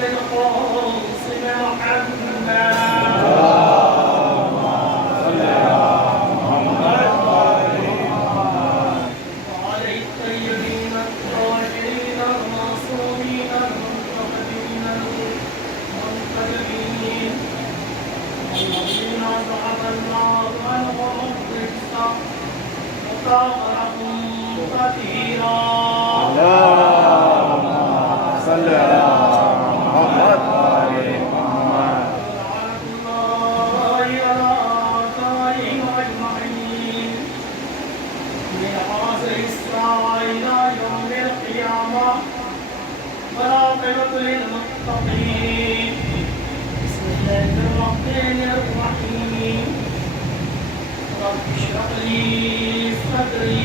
بالقوس محمد وعلى الطيبين الطاهرين المعصومين المنتقدين المنتجبين الذين ذهب الله عنهم الرجس وطهرهم تطهيرا صل على محمد وآل محمد. الله على آبائهم أجمعين من هذا الإسراء إلى يوم القيامة والعاقبة للمتقين. بسم الله الرحمن الرحيم. رب اشرح لي صدري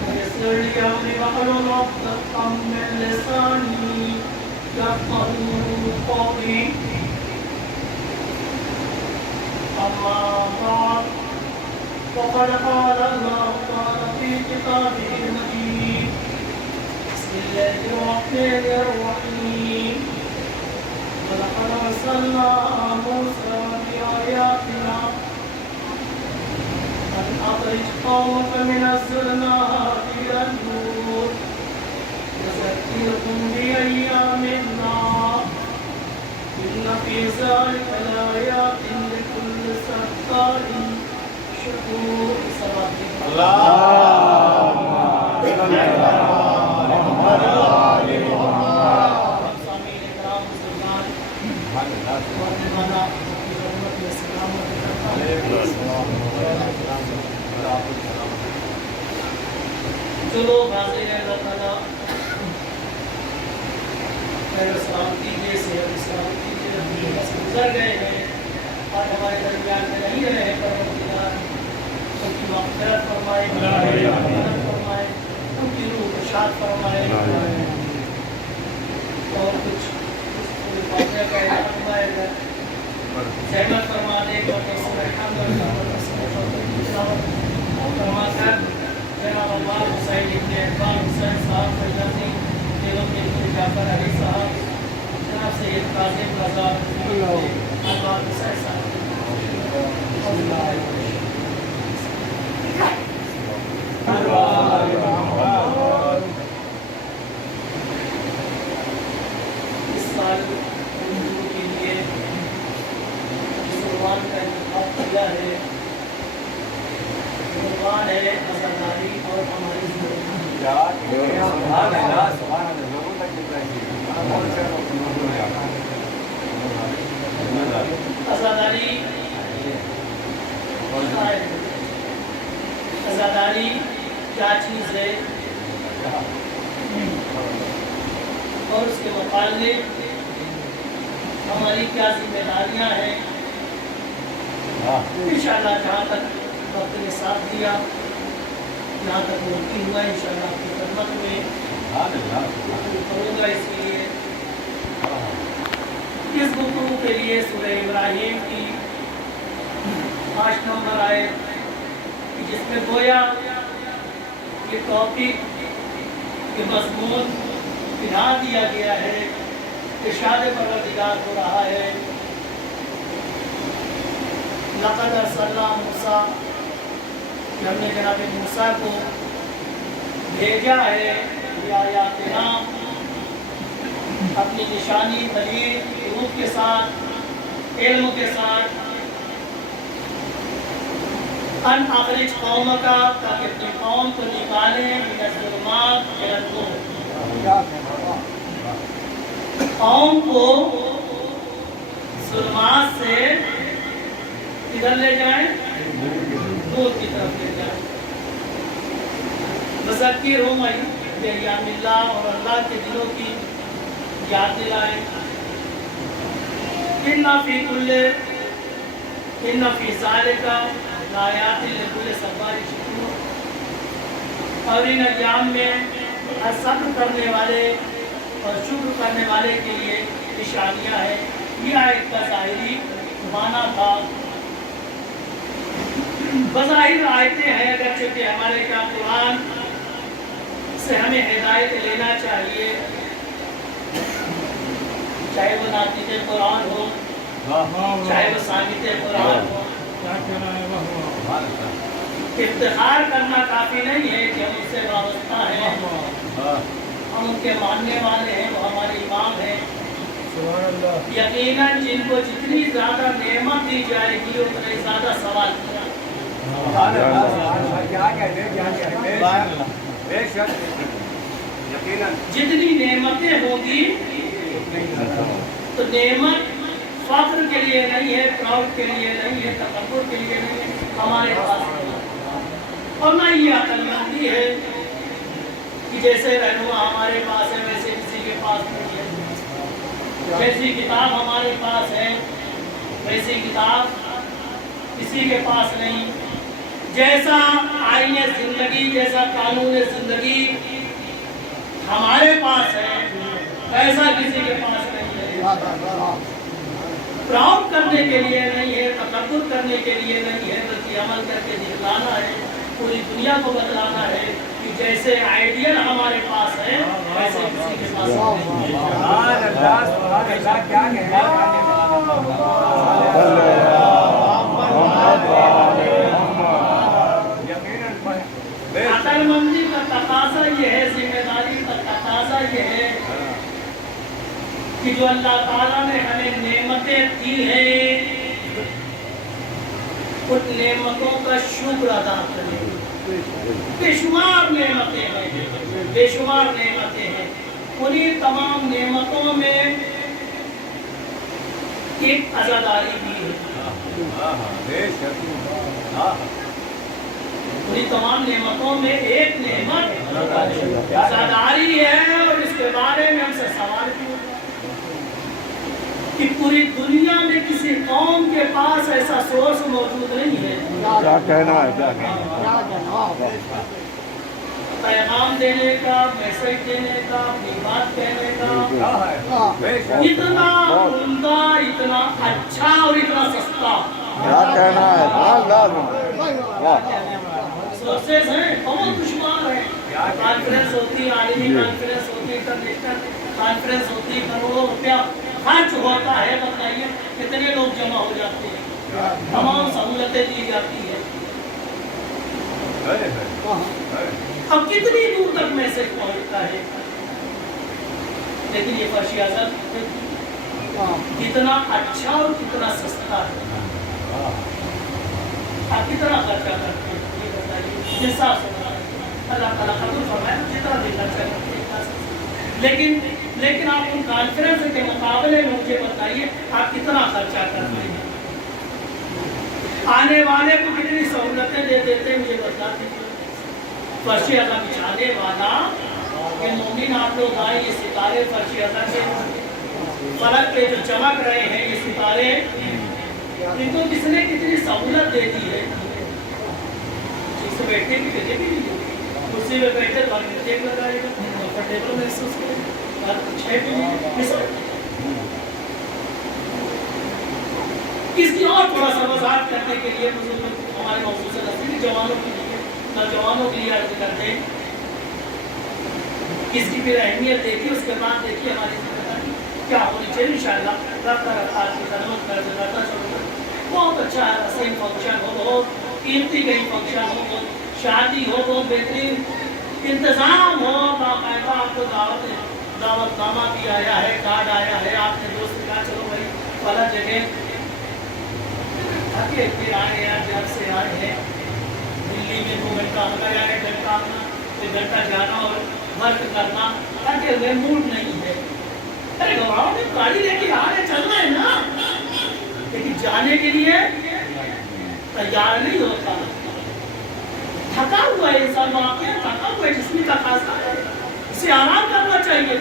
ويسر لي أمري واحلل عقدة من لساني يفقهوا قولي. أما بعد فقد قال الله تعالى في كتابه المجيد. بسم الله الرحمن الرحيم. ولقد أرسلنا موسى بآياتنا أن أخرج قومك من الظلمات إلى النور وذكرهم بأيام الله إن في ذلك لآيات لكل صبار شكور. اللهم صل على محمد وآل محمد. سامعین اکرام مسلمان مہمانہ کی حرمت میں سلام کرتا ہوں. جو لوگ حاضر ہیں اللہ تعالیٰ خیر و سلام کیجیے، صحت و سلام کیجیے. اپنے بس گزر گئے ہیں اور ہمارے درمیان میں نہیں رہے، پروردگار ان کی مغفرت فرمائے، مغفرت فرمائے، ان کی روح کو شاد فرمائے اور کچھ فاتحہ کا اعلان فرمائے گا. زحمت فرما دے اور سورہ حمد فرما کر جناب اللہ حسین ابن اقبال حسین صاحب فیضانی دیوبند کے جعفر علی صاحب، جناب سید قاسم رضا احمد حسین صاحب. اس سال اردو کے لیے جس عنوان کا انتخاب کیا ہے عنوان ہے عزاداری اور ہماری زندگی. عزاداری عزاداری کیا چیز ہے اور اس کے متعلق ہماری کیا ذمہ داریاں ہیں. انشاءاللہ جہاں تک وقت نے ساتھ دیا، جہاں تک ممکن ہوا، انشاءاللہ آپ کی خدمت میں کروں گا. اس لیے اس گفتگو کے لیے سورہ ابراہیم کی 8 نمبر آیت جس میں گویا یہ ٹاپک یہ مضمون بنا دیا گیا ہے، ارشاد پروردگار ہو رہا ہے لقد ارسلنا موسیٰ کہ ہم نے جناب موسیٰ کو بھیجا ہے بآیاتنا اپنی نشانی دلیل حروف کے ساتھ علم کے ساتھ ان اخرج قوم کا تاکہ اپنی قوم کو نکالیں من الظلمات الی النور. قوم کو ظلمات سے کدھر لے جائیں؟ نور کی طرف لے جائیں. بذکرہم بایام اللہ اور اللہ کے دلوں کی یاد دلائیں. ان فی ذالک لآیات لکل صبار شکور. اور ان ایام میں صبر کرنے والے اور شکر کرنے والے کے لیے نشانیاں ہیں. یہ آیت کا ظاہری معنی تھا. بظاہر آیتیں ہیں اگرچہ کہ ہمارے کا قرآن سے ہمیں ہدایت لینا چاہیے चाहे वो नातिक़ कुरान हो, चाहे वो सामित कुरान हो। इफ्तिखार करना काफ़ी नहीं है कि हम उससे वाबस्ता हैं, हम उनके मानने वाले हैं, वो हमारे इमाम हैं। यकीनन जिनको जितनी ज़्यादा नेमत दी जाएगी उतने ज़्यादा सवाल किया। जितनी नेमतें होंगी तो नेमत फख्र के लिए नहीं है, प्राउड के लिए नहीं है, तकब्बुर के लिए नहीं है, हमारे पास है। और ना ये अक्लमंदी है कि जैसे रहनुमा हमारे पास है वैसे किसी के पास नहीं है, जैसी किताब हमारे पास है वैसी किताब किसी के पास नहीं, जैसा आईन जिंदगी, जैसा कानून जिंदगी हमारे पास है वैसा किसी के पास नहीं है। प्राउड करने के लिए नहीं है, तकब्बुर करने के लिए नहीं है, बल्कि अमल करके दिखलाना है, पूरी दुनिया को बतलाना है कि जैसे आइडियल हमारे पास है वैसे किसी के पास नहीं है। अक्लमंदी का तकाज़ा ये है, जिम्मेदारी का तकाज़ा ये है कि जो अल्लाह ताला ने हमें नेमतें दी हैं उन नेमतों का शुक्र अदा करें। बेशुमार नेमतें हैं, बेशुमार नेमतें हैं। उन्हीं तमाम नेमतों में एक अज़ादारी भी है, उन्हीं तमाम नेमतों में एक नेमत अज़ादारी है। और इसके बारे में हमसे सवाल भी होता है कि पूरी दुनिया में किसी कौम के पास ऐसा सोर्स मौजूद नहीं है। क्या कहना है, क्या कहना पैगाम देने का, मैसेज देने का, अपनी बात कहने का, इतना उम्दा, इतना अच्छा और इतना सस्ता। क्या कहना है, सोर्सेज हैं, बहुत दुश्मन है। कॉन्फ्रेंस होती है, आलमी कॉन्फ्रेंस होती है, इंटरनेशनल कॉन्फ्रेंस होती है, करोड़ों रुपया खर्च होता है। बताइए कितने लोग जमा हो जाते हैं, तमाम सहूलतें दी जाती है। अब कितनी दूर तक मैसेज पहुंचता है, लेकिन ये फर्शी आज़ाद कितना अच्छा और कितना सस्ता है। आप कितना खर्चा करते हैं ये बताइए, हिसाब से अल्लाह ताला कबूल फरमाए जितना भी खर्चा करते हैं। लेकिन आप उन कॉन्फ्रेंस के मुकाबले में मुझे बताइए आप कितना खर्चा करते हैं, आने वाले को कितनी सहूलतें दे देते हैं, मुझे बता दीजिए। फर्शी अज़ा बिछाने वाला कि मोमिन आप लोग आए, ये सितारे फर्शी अज़ा के फलक पे जो चमक रहे हैं, ये सितारे, इनको किसने कितनी सहूलत दे दी है। इससे बैठने की जगह भी नहीं होती, कुर्सी में बैठे तो टेक लगाएगा, कंफर्टेबल महसूस करेगा, इसकी और थोड़ा सा वजाहत करने के लिए हमारे मौजूद नस्ली जवानों के लिए, नौजवानों के लिए अर्ज करते हैं, इसकी फिर अहमियत देखिए, उसके बाद देखिए हमारी जिम्मेदारी क्या होनी चाहिए। इंशाअल्लाह रफ्तार की खदमत करता चलूँगा। बहुत अच्छा है, हसीन फंक्शन हो, बहुत कीमती कहीं फंक्शन हो, बहुत शादी हो, बहुत बेहतरीन इंतज़ाम हो, बाकायदा आपको दावतनामा भी आया है, कार्ड आया है, आपने दोस्त कहा चलो भाई वाला जगह थके फिर आए हैं, घर से आए हैं, दिल्ली में 2 घंटा हो गया, 1 घंटा आना, फिर घंटा जाना और वर्क करना, थके हुए मूड नहीं है। अरे घबराओ नहीं, गाड़ी लेके आ रहे, चलना है ना, लेकिन जाने के लिए तैयार नहीं होता। थका हुआ है इंसान, वाकई थका हुआ है, जिसमें तकाज़ा है, इसे आराम करना चाहिए।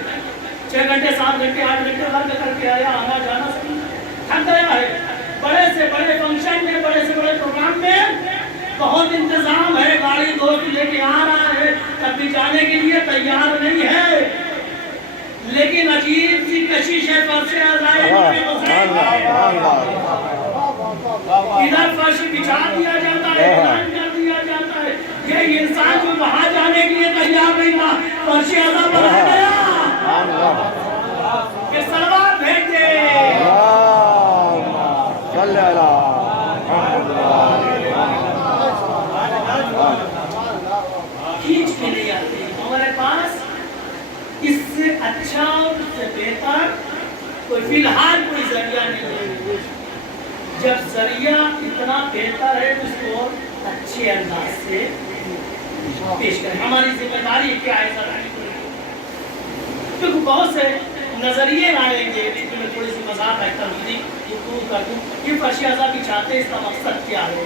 6 घंटे 7 घंटे 8 घंटे वर्क करके आया, आना जाना सही, थक गया है। बड़े से बड़े फंक्शन में, बड़े से बड़े प्रोग्राम में बहुत इंतजाम है, गाड़ी दोस्त लेके आ रहा है, तब भी जाने के लिए तैयार नहीं है। लेकिन अजीब सी कशिश है, फर्श इधर फर्श बिछा दिया जाता है, ऐलान कर दिया जाता है, ये इंसान जो वहां जाने के लिए तैयार नहीं था, फर्श बनाया गया, सलवार भेज کھینچ کے نہیں آتے ہمارے پاس اس سے اچھا اور اس سے بہتر کوئی فی الحال کوئی ذریعہ نہیں ہے. جب ذریعہ اتنا بہتر ہے تو اس کو اچھے انداز سے پیش کریں. ہماری ذمہ داری کیا ہے ذرا کیونکہ بہت سے نظریے لائیں گے لیکن میں تھوڑی سی مذاق ہے تنظیم گفتگو کر دوں. یہ فرش اعضا بھی چاہتے ہیں اس کا مقصد کیا ہے؟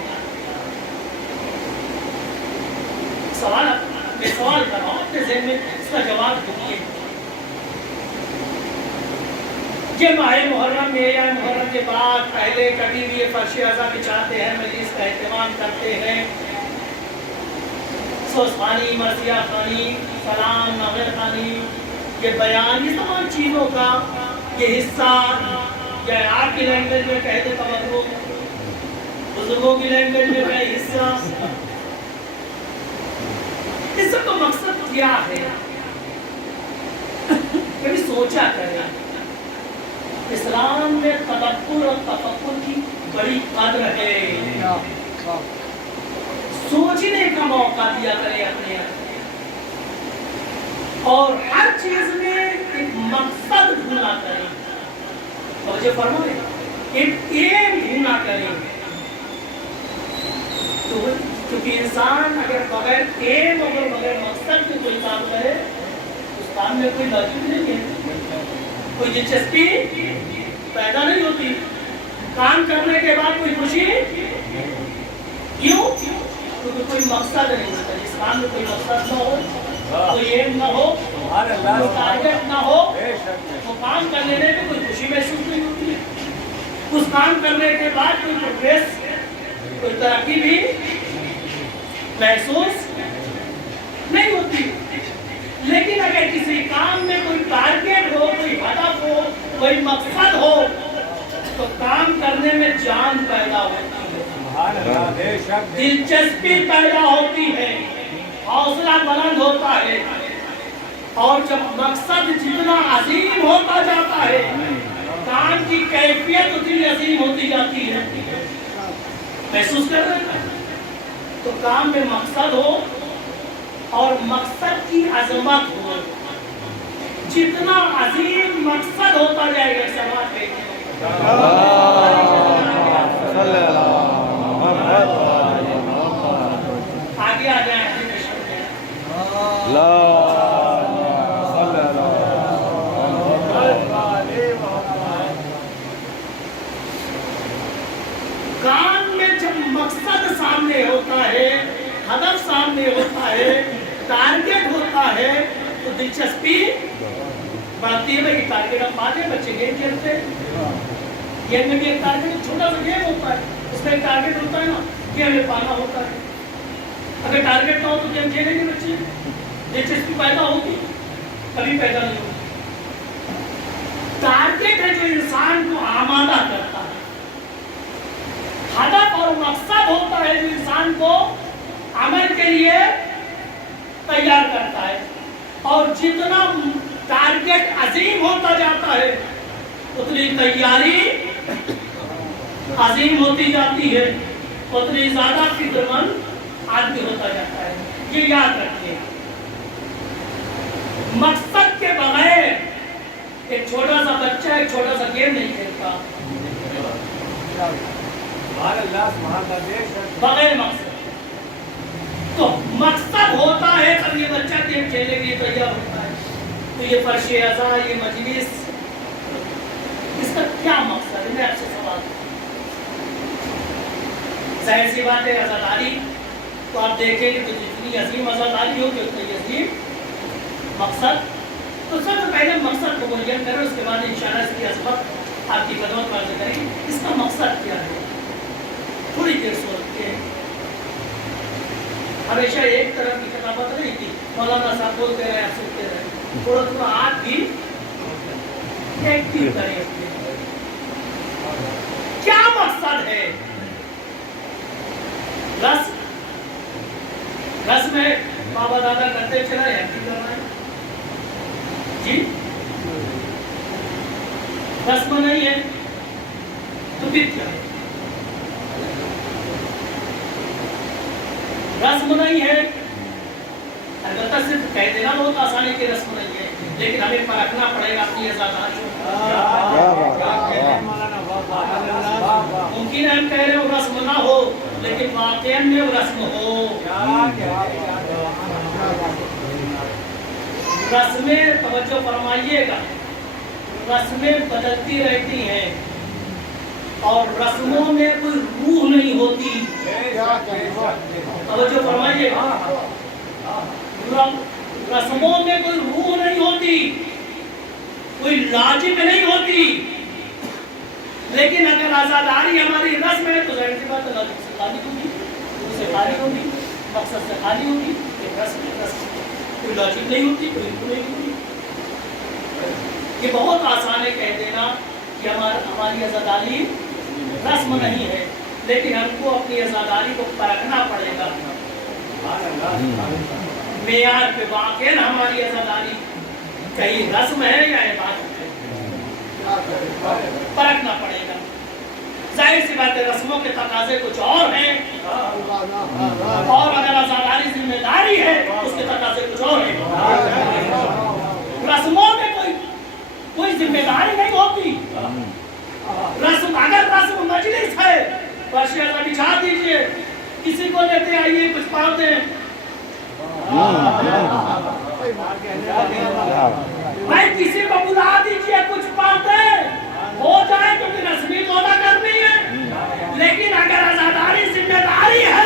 میں سوال کر رہا ہوں اپنے ذہن میں اس کا جواب دیجیے. یہ ماہ محرم میں یا محرم کے بعد پہلے کبھی بھی یہ فرش اعضا بچھاتے ہیں مجلس کا اہتمام کرتے ہیں سوس خوانی مرثیہ خوانی سلام نغمہ خوانی یہ بیان یہ تمام چیزوں کا یہ حصہ یا آپ کی لینگویج میں کہتے توجہ بزرگوں کی لینگویج میں کہے حصہ اس سب کا مقصد کیا ہے؟ کبھی سوچا کریں اسلام میں تدبر اور تفکر کی بڑی قدر ہے. سوچنے کا موقع دیا کریں اپنے اور ہر چیز میں ایک مقصد ڈھونڈا کریں. توجہ فرمائیں ایک ایم ڈھونڈا کریں. تو کیونکہ انسان اگر بغیر ایم اور بغیر مقصد کے کوئی کام کرے اس کام میں کوئی لذت نہیں ہے کوئی دلچسپی پیدا نہیں ہوتی. کام کرنے کے بعد کوئی خوشی کیوں؟ کیونکہ کوئی مقصد نہیں ہوتا. جس کام میں کوئی مقصد نہ ہو کوئی ایم نہ ہو کوئی ٹارگیٹ نہ ہو وہ کام کرنے میں کوئی خوشی محسوس نہیں ہوتی ہے. اس کام کرنے کے بعد کوئی پروگریس کوئی ترقی بھی محسوس نہیں ہوتی. لیکن اگر کسی کام میں کوئی ٹارگیٹ ہو کوئی ہدف ہو کوئی مقصد ہو تو کام کرنے میں جان پیدا ہوتی ہے دلچسپی پیدا ہوتی ہے حوصلہ بلند ہوتا ہے. اور جب مقصد جتنا عظیم ہوتا جاتا ہے کام کی کیفیت اتنی عظیم ہوتی جاتی ہے. محسوس کر رہے ہیں تو کام میں مقصد ہو اور مقصد کی عظمت ہو. جتنا عظیم مقصد ہوتا جائے گا سماج میں آگے آ جائیں. کام میں جب مقصد سامنے ہوتا ہے ہدف سامنے ہوتا ہے ٹارگیٹ ہوتا ہے تو دلچسپی بڑھتی ہے. بھائی ٹارگیٹ ہم پاتے ہیں بچے گیم کھیلتے ہیں گیم میں بھی ایک ٹارگیٹ چھوٹا سا گیم ہوتا ہے اس میں ایک ٹارگیٹ ہوتا ہے نا کہ ہمیں پانا ہوتا ہے. اگر ٹارگیٹ نہ ہو تو گیم کھیلیں گے بچے دلچسپی پیدا ہوگی کبھی پیدا نہیں ہوگی. ٹارگیٹ ہے جو انسان کو آمادہ کرتا ہے. ہدف اور مقصد ہوتا ہے جو انسان کو عمل کے لیے تیار کرتا ہے. اور جتنا ٹارگیٹ عظیم ہوتا جاتا ہے اتنی تیاری عظیم ہوتی جاتی ہے اتنی زیادہ فکر مند آدمی ہوتا جاتا ہے. یہ یاد رکھیے مقصد کے بغیر ایک چھوٹا سا بچہ ایک چھوٹا سا گیم نہیں کھیلتا بغیر مقصد. تو مقصد ہوتا ہے تب یہ بچہ گیم کھیلنے کے لیے تیار ہوتا ہے. تو یہ فرش اعضا یہ مجلس اس کا کیا مقصد ہے؟ میں آپ سے سوال ظاہر سی بات ہے عزاداری تو آپ دیکھیں گے کہ جتنی عظیم عزاداری ہوگی اتنی عظیم مقصد. تو سب سے پہلے مقصد کو معین کریں اس کے بعد انشاءاللہ اس کی عظمت آپ کی خدمت میں عرض کریں. اس کا مقصد کیا ہے تھوڑی دیر سوچ کے. ہمیشہ ایک طرف کی کتابت نہیں تھی مولانا صاحب بولتے رہے آپ سنتے رہے تھوڑا تھوڑا آپ بھی ایکٹیو کریں. کیا مقصد ہے؟ رس میں بابا دادا کرتے چلا یا کی کرنا ہے جی رسم نہیں ہے تو پھر کیا ہے؟ रस्म नहीं है। अलबत्ता सिर्फ कह देना बहुत आसानी की रस्म नहीं है, लेकिन हमें परखना पड़ेगा अपनी आजादारी। मुमकिन है हम कह रहे हो रस्म ना हो, लेकिन वाकई में रस्म हो। रस्में तवज्जो फरमाइएगा, रस्में बदलती रहती हैं और रस्मों में कोई रूह नहीं होती। तवज्जो फरमाइएगा, रस्मों में कोई रूह नहीं होती, कोई लॉजिक नहीं होती। लेकिन अगर आजादारी हमारी रस्म है तो जाहिर सी बात है लॉजिक से खाली होगी, उससे खाली होगी, मकसद से खाली होगी। एक रस्म कोई लॉजिक नहीं होती, कोई रूह नहीं होती। ये बहुत आसान है कह देना कि हमारी आजादारी रस्म नहीं है, लेकिन हमको अपनी आजादारी को परखना पड़ेगा। मेयार पे वाक़ई हमारी आजादारी कहीं रस्म है या इबादत है, परखना पड़ेगा। जाहिर सी बात है रस्मों के तकाजे कुछ और हैं, और अगर आजादारी जिम्मेदारी है उसके तकाजे कुछ और हैं। रस्मों में कोई जिम्मेदारी नहीं होती। रस्म अगर रस्म मजलिस है, फर्श बिछा दीजिए, किसी को लेते आइए, कुछ पाव दें, भाई किसी को बुला दीजिए, कुछ बातें हो जाए, क्योंकि रस्मी तो अदा करनी है। लेकिन अगर आजादारी जिम्मेदारी है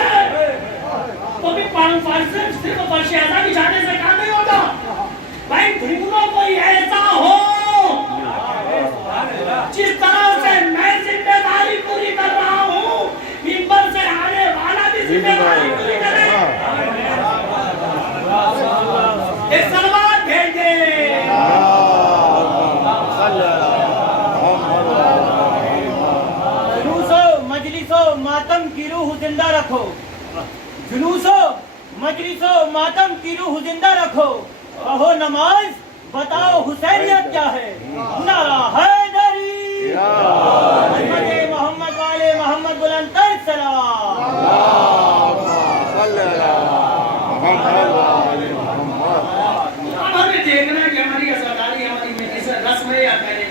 तो भी सिर्फ फर्श बिछाने से काम नहीं होगा। भाई ढूंढो कोई ऐसा हो जिस तरह से मैं जिम्मेदारी पूरी कर रहा हूँ, मिंबर से आने वाला भी जिम्मेदारी पूरी करे। एक सलवार भेज दे। जुलूसो मजलिसो मातम की रूह जिंदा रखो, जुलूसो मजलिसो मातम की रूह जिंदा रखो। कहो नमाज, बताओ हुसैनियत क्या है। नारा हैदरी, मोहम्मद वाले मोहम्मद बुलंद तर सलाम। हमें देखना है कि हमारी आजादारी हमारी में रस्म है या पहले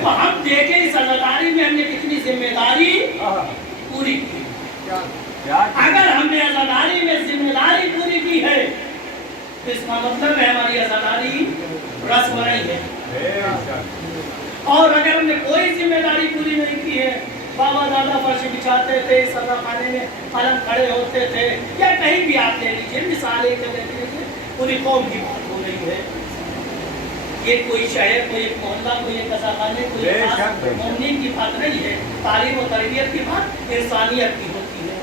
तो हम देखें इस आजादारी में हमने कितनी जिम्मेदारी पूरी की। अगर हमने आजादारी में जिम्मेदारी पूरी की है तो इसका मतलब है हमारी आजादारी रस्म नहीं है। और अगर हमने कोई जिम्मेदारी पूरी नहीं की है, बाबा दादा फर्श बिछाते थे, सदा खाने में अलम खड़े होते थे, या कहीं भी आप ले लीजिए, मिसाल एक पूरी कौम की बात हो रही है। ये कोई शहर, कोई एक मोहल्ला, कोई एक कसाखाने, कोई मोमिन की बात नहीं है। तालीम और तरबियत की बात इंसानियत की होती है।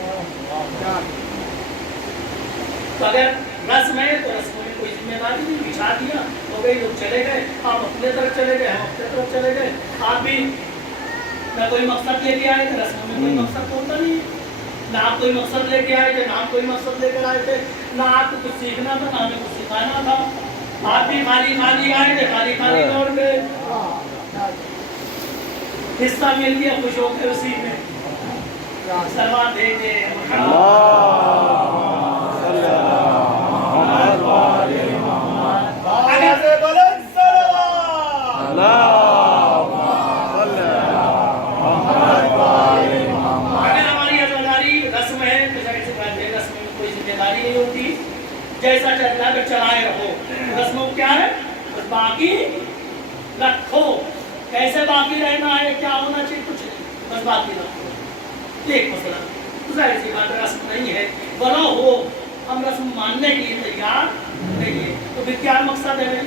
तो अगर रस्म है तो रस्म में कोई जिम्मेदारी नहीं, बिछा दिया तो गई, लोग चले गए, आप अपने तरफ चले गए, हम अपने तरफ चले गए। आप भी ना कोई मकसद लेके आए थे, रस्म में कोई मकसद होता नहीं। ना आप कोई मकसद लेके आए थे, ना आप कोई मकसद लेकर आए थे, ना आपको कुछ सीखना था, ना हमें कुछ सिखाना था। आप भी खाली खाली आए थे, खाली खाली लौट गए। हिस्सा मिल गया, खुश हो गए उसी में। सलवार दे दे जैसा चलता है चलाए रहो। रस्मों क्या है, बस बाकी रखो। कैसे बाकी रहना है, क्या होना चाहिए, कुछ नहीं, बस बाकी रखो। एक मसला जाहिर सी बात रस्म नहीं है, बड़ा हो हम रस्म मानने के लिए तैयार नहीं है, तो फिर क्या मकसद है।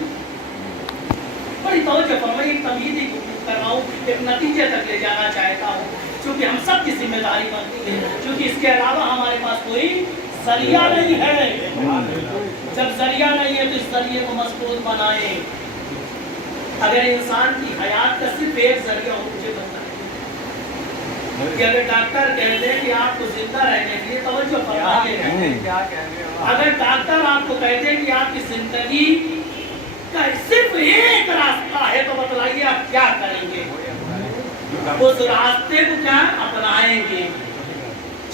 बड़ी तवज्जो फरमाइए, एक तमहीदी कर रहा हूँ, एक नतीजे तक ले जाना चाहता हूँ, क्योंकि हम सब की जिम्मेदारी बनती है, क्योंकि इसके अलावा हमारे पास कोई जरिया नहीं है। जब जरिया नहीं है तो इस जरिए को मजबूत बनाए। अगर इंसान की हयात का सिर्फ एक जरिया हो, मुझे बताइए कि अगर डॉक्टर कह दे कि आपको जिंदा रहने के लिए तवज्जो फरमाइए, अगर डॉक्टर आपको कह दे कि आपकी जिंदगी का सिर्फ एक रास्ता है, तो बतलाइए आप क्या करेंगे। उस रास्ते को क्या अपनाएंगे।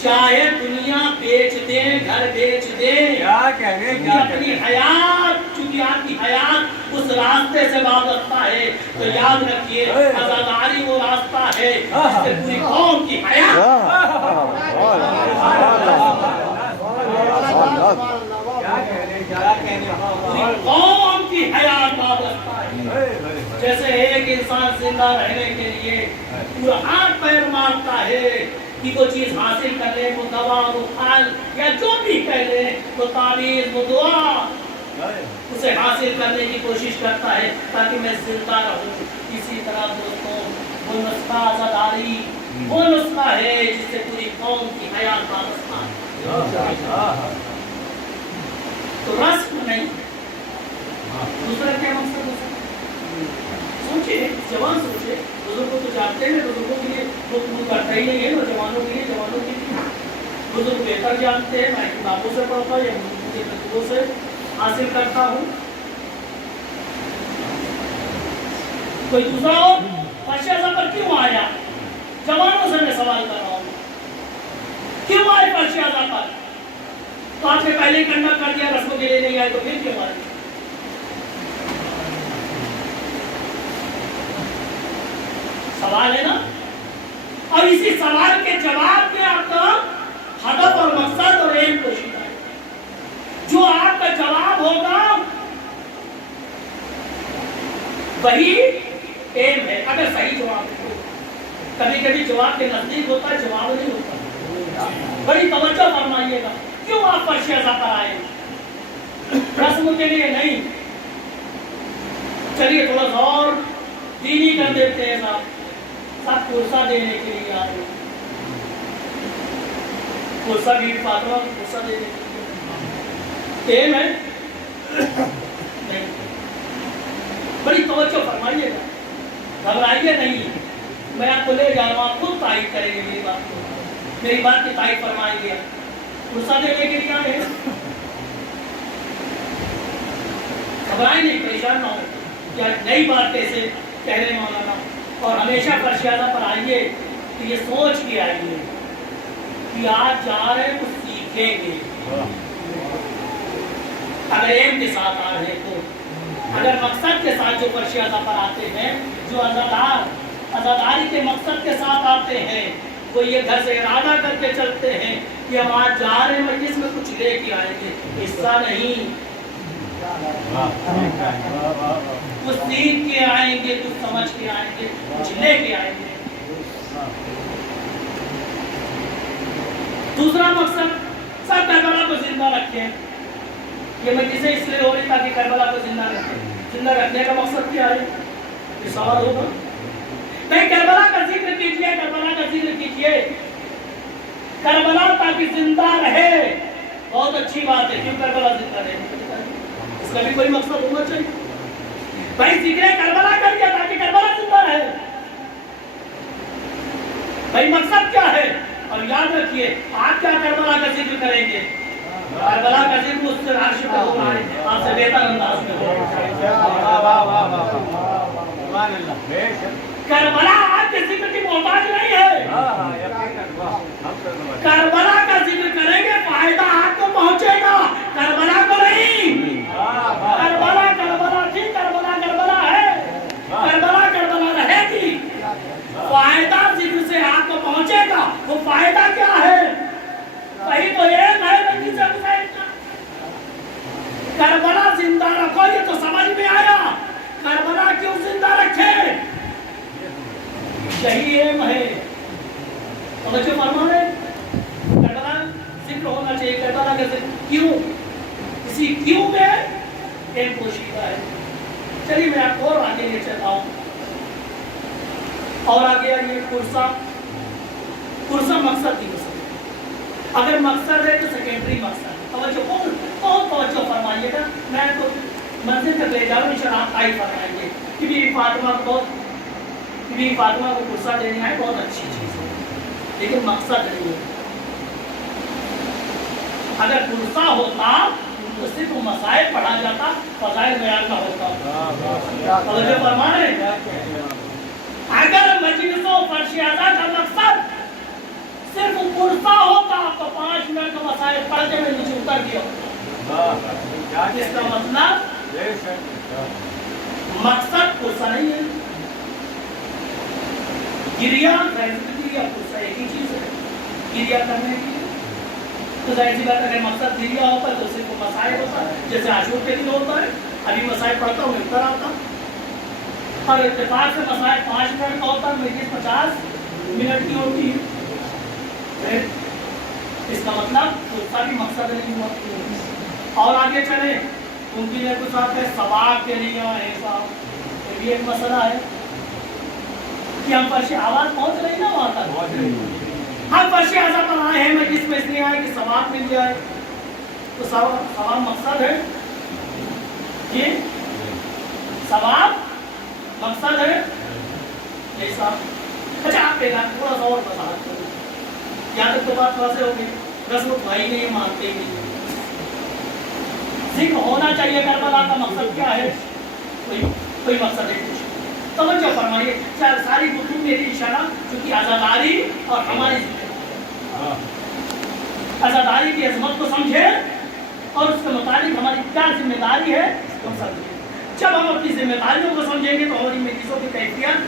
چاہے دنیا بیچ دیں، گھر بیچ دیں، کیا کہنے کہ اپنی حیات، چونکہ آپ کی حیات اس راستے سے وابستہ ہے، تو یاد رکھیے عزاداری وہ راستہ ہے جس سے پوری قوم کی حیات، پوری قوم کی حیات وابستہ ہے۔ جیسے ایک انسان زندہ رہنے کے لیے پورا ہاتھ پیر مارتا ہے کہ وہ چیز حاصل کر لے، وہ دوا، وہ پھل یا جو بھی کہہ لے، وہ تعویذ، وہ دعا، اسے حاصل کرنے کی کوشش کرتا ہے تاکہ میں زندہ رہوں۔ اسی طرح دوستوں وہ نسخہ عزاداری وہ نسخہ ہے جس سے پوری قوم کی حیات وابستہ ہے۔ تو رسم نہیں، دوسرا کیا مقصد ہو سکتا ہے؟ سوچے، جوان سوچے، بزرگوں تو جانتے ہیں، بزرگوں کے لیے وہ کرتا ہی نہیں ہے، نوجوانوں کے لیے، جوانوں کے لیے بزرگ بہتر جانتے ہیں، میں کتابوں سے پڑھتا ہوں یا بزرگوں کے تجربوں سے حاصل کرتا ہوں۔ کوئی دوسرا ہو، فرش اعظم پر کیوں آیا؟ جوانوں سے میں سوال کر رہا ہوں، کیوں آئے فرش اعظم پر؟ تو آپ نے پہلے کنڈا کر دیا، رسموں کے لیے نہیں آئے تو پھر کیوں آئے؟ سوال ہے نا، اور اسی سوال کے جواب میں آپ کا ہدف اور مقصد اور ایم پوشیدہ ہے۔ جو آپ کا جواب ہوگا وہی ایم ہے، اگر صحیح جواب ہے۔ کبھی کبھی جواب کے نزدیک ہوتا ہے، جواب نہیں ہوتا۔ بڑی توجہ فرمائیے گا، کیوں آپ فرش اعظم پر آئے؟ رسم کے لیے نہیں۔ چلیے تھوڑا سا اور دینی کر دیتے ہیں صاحب، سب کرسا دینے کے لیے آئے، کرسا بھی فاطمہ کو کرسا دینے کے لیے ایم ہے نہیں۔ بڑی توجہ فرمائیے گا، گھبرائیے نہیں، میں آپ کو لے جا رہا ہوں، آپ خود تائید کریں گے میری بات کو، میری بات کی تائید فرمائیں گے۔ کرسا دینے کے لیے آئے، گھبرائیں نہیں، پریشان نہ ہو، کیا نئی بات کیسے کہہ رہے ہیں مولانا؟ اور ہمیشہ فرش اعظم پر آئیے تو یہ سوچ کے آئیے کہ آج جا رہے ہیں کچھ سیکھیں گے۔ اگر ایم کے ساتھ آ رہے تو، اگر مقصد کے ساتھ جو فرش اعظم پر آتے ہیں، جو عزاداری کے مقصد کے ساتھ آتے ہیں، وہ یہ گھر سے ارادہ کر کے چلتے ہیں کہ ہم آج جا رہے ہیں مجلس میں کچھ لے کے آئیں گے، حصہ نہیں، کچھ سیکھ کے آئیں گے، کچھ سمجھ کے آئیں گے، کچھ لے کے آئیں گے۔ دوسرا مقصد، سب کربلا کو زندہ رکھیں۔ یہ مجلسیں اس لیے ہو رہی تاکہ کربلا کو زندہ رکھیں۔ زندہ رکھنے کا مقصد کیا ہے؟ یہ سوال ہوگا۔ نہیں، کربلا کا ذکر کیجئے، کربلا کا ذکر کیجئے، کربلا تاکہ زندہ رہے، بہت اچھی بات ہے۔ کیوں کربلا زندہ رہے؟ اس کا بھی کوئی مقصد ہونا چاہیے۔ بھائی ذکر کربلا کر دیا تاکہ کربلا زندہ رہے، بھائی مقصد کیا ہے؟ اور یاد رکھیے، آپ کیا کربلا کا ذکر کریں گے؟ کربلا کا ذکر اس سے عرش پہ ہو رہا ہے، آپ سے بہتر انداز میں ہو رہا ہے۔ کربلا آپ کے ذکر کی محتاج نہیں ہے۔ کربلا کا ذکر کریں گے، فائدہ آپ کو پہنچے گا، کربلا کو نہیں۔ کربلا کربلا جی، کربلا کربلا ہے، کربلا کربلا رہے گی، فائدہ ذکر سے آپ کو پہنچے گا۔ وہ فائدہ کیا ہے؟ وہی تو ایک ہے مجلس حسین کا۔ کربلا زندہ رکھو، یہ تو سمجھ میں آیا۔ کربلا کیوں زندہ رکھے؟ یہی ایم ہے۔ توجہ فرما رہے ہیں؟ کربلا ذکر ہونا چاہیے، کربلا کا ذکر کیوں؟ اسی کیوں میں ایم پوشیدہ ہے۔ چلیے میں آپ کو اور آگے لے چلتا ہوں، اور آگے آئیے۔ کرسا مقصد نہیں ہو سکتا، اگر مقصد ہے تو سیکنڈری مقصد۔ توجہ بہت توجہ فرمائیے گا، میں تو منزل تک لے جا رہا ہوں، انشاءاللہ آپ تائید فرمائیے کہ بیوی فاطمہ کو کرسا دینے آئے، بہت اچھی چیز ہے، لیکن مقصد نہیں ہے۔ اگر کرسا ہوتا تو صرف مسائل پڑھا جاتا، فضائل بیان نہ ہوتا۔ توجہ فرما رہے ہیں؟ اگر مجلس و فرش اعظم کا مقصد صرف کرسا ہوتا आपको 5 मिनट का मसाइल पढ़ के मैं नीचे उतर गया। इसका मतलब मकसद पुरसा नहीं है। गिरिया पुरसा एक ही चीज है, गिरिया करने की। तो जाहिर सी बात अगर मकसद गिरिया होता है तो सिर्फ मसाइल होता है, जैसे आशूर के दिन होता है। अभी मसाइल पढ़ता हूँ उतर आता, और इत्तेफाक से मसाइल 5 मिनट का होता है, मेरी 50 मिनट की होती है। इसका मतलब उसका भी मकसद नहीं हुआ। और आगे चले, उनकी ने कुछ है सवाब के लिए ऐसा, ये भी एक मसला है कि हम पर से आवाज पहुंच रही ना वहां तक। हम पर से ऐसा बनाए हैं, मैं जिसमें इसलिए आए कि सवाब मिल जाए। तो सवाब मकसद है, ये सवाब मकसद है ऐसा। अच्छा आप थोड़ा सा और बता दो, यहाँ तक तो बात वैसे होगी। रस्म भाई नहीं मानते ही नहीं। जिक्र होना चाहिए करबला का मकसद क्या है, कोई मकसद है कुछ तवज्जो फरमाइए। सारी गुफ्तगू मेरी इंशाअल्लाह क्योंकि आज़ादारी और हमारी आज़ादारी की अजमत को समझे और उसके मुताबिक हमारी क्या जिम्मेदारी है हम समझें। जब हम अपनी जिम्मेदारियों को समझेंगे तो हमारी मजलिसों की कैफियत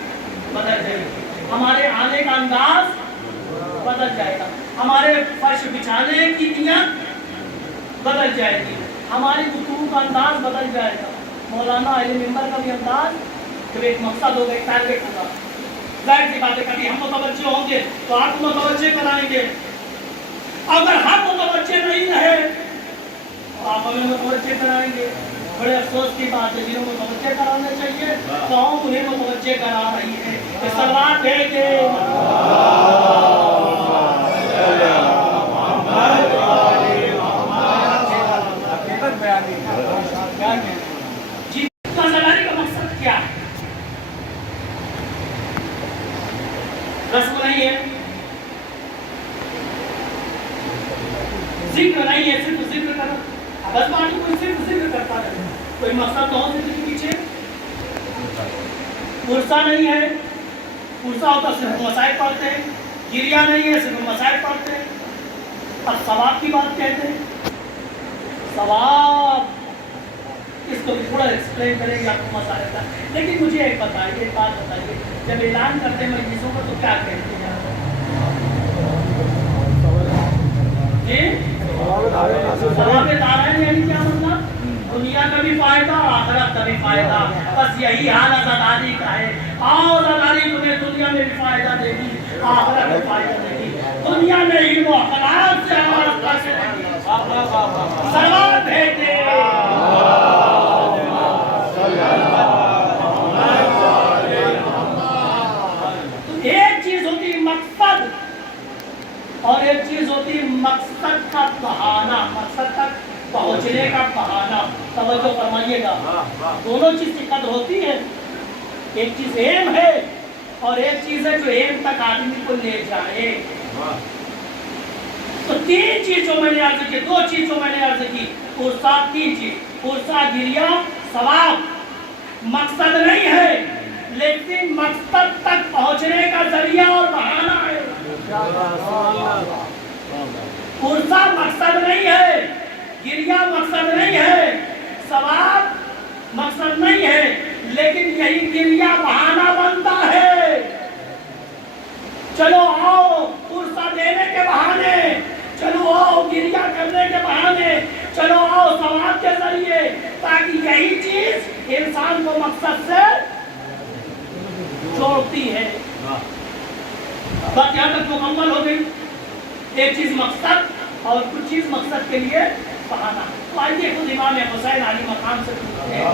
बदल जाएगी, हमारे आने का अंदाज बदल जाएगा, हमारे फर्श बिछाने की नियत बदल जाएगी, हमारी गुफ्तगू का अंदाज बदल जाएगा। मौलाना अली मिंबर का भी अंदाज जब एक मकसद होगा, एक टारगेट होगा। जाहिर सी बात है कभी हम मुतवज्जे होंगे तो आप मुतवज्जे कराएंगे, अगर हम मुतवज्जे नहीं रहे तो आप हमें मुतवज्जे कराएंगे। बड़े अफसोस की बात है, जिन्हें मुतवज्जे कराने चाहिए कौम उन्हें मुतवज्जे करा रही है। सलात है कि रस्म नहीं है, जिक्र नहीं है, सिर्फ जिक्र करो। बस बाकी कोई सिर्फ जिक्र करता है, कोई मकसद तो हो जिक्र के पीछे। पुरसा नहीं है, पुरसा होता सिर्फ मसाइल पढ़ते हैं। गिरिया नहीं है, सिर्फ मसाइल पढ़ते हैं। अब सवाब की बात कहते हैं, सवाब इसको भी थोड़ा एक्सप्लेन करेंगे आपको मसाले का। लेकिन मुझे एक बताइए, एक बात बताइए, जब ऐलान करते हैं मजलिसों को तो क्या कहते हैं? सवाब-ए-दारैन यानी क्या मतलब? दुनिया का भी फायदा, आखिरत का भी फायदा। बस यही हाल आज़ादारी का है। आओ आज़ादारी तुम्हें दुनिया में भी फायदा देगी, आखिरत में फायदा देगी। दुनिया में ही वो अखलाक से सलावत भेजे। एक चीज होती मकसद और एक चीज होती मकसद का बहाना, मकसद तक पहुंचने का बहाना। तवज्जो फरमाइएगा, दोनों चीज की कदर होती है। एक चीज एम है और एक चीज है जो एम तक आदमी को ले जाए। तो तीन चीजों मैंने अर्ज की, दो चीजों मैंने अर्ज की, पुरसा तीन चीज, पुरसा गिरिया सवाब। मकसद नहीं है लेकिन मकसद तक पहुंचने का जरिया और बहाना है। पुरसा मकसद नहीं है, गिरिया मकसद नहीं है, सवाब मकसद नहीं है, लेकिन यही गिरिया बहाना बनता है। चलो आओ पुरसा देने के बहाने, चलो आओ गिरिया करने के बहाने, चलो आओ सवाब के जरिए, ताकि यही चीज इंसान को मकसद से जोड़ती है। बात यहाँ तक मुकम्मल हो गई। एक चीज मकसद और कुछ चीज मकसद के लिए बहाना। तो आइए खुद इमाम हुसैन अली मकाम से पूछते हैं,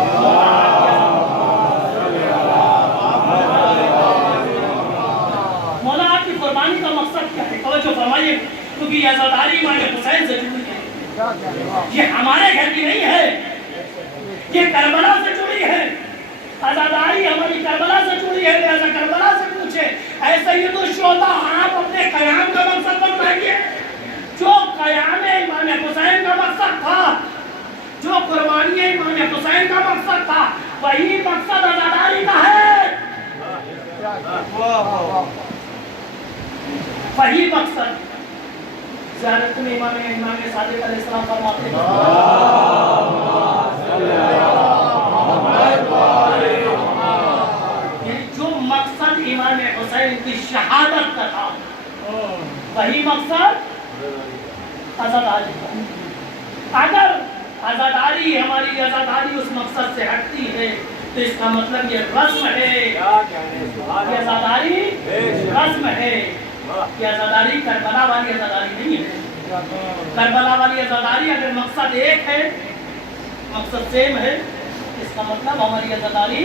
मौला आपकी कुर्बानी का मकसद क्या है? तवज्जो फरमाइए, क्योंकि ये आज़ादारी इमाम हुसैन से जुड़ी है। ये हमारे घर की नहीं है, ये करबला से जुड़ी है। आज़ादारी हमारी करबला से जुड़ी है, लिहाजा करबला से पूछे। ऐसे ही तो शोधा आप अपने कयाम का मकसद बताइए। जो कयाम इमाम हुसैन का मकसद था, जो कुर्बानी इमाम हुसैन का मकसद था, वही मकसद आज़ादारी का है। वही मकसद زیارت میں امام صادق علیہ السلام فرماتے ہیں جو مقصد امام حسین کی شہادت کا تھا وہی مقصد عزاداری کا. اگر عزاداری ہماری عزاداری اس مقصد سے ہٹتی ہے تو اس کا مطلب یہ رسم ہے, یہ عزاداری رسم ہے. یہ عزاداری کربلا والی عزاداری نہیں ہے. کربلا والی عزاداری اگر مقصد ایک ہے, مقصد سیم ہے, اس کا مطلب ہماری عزاداری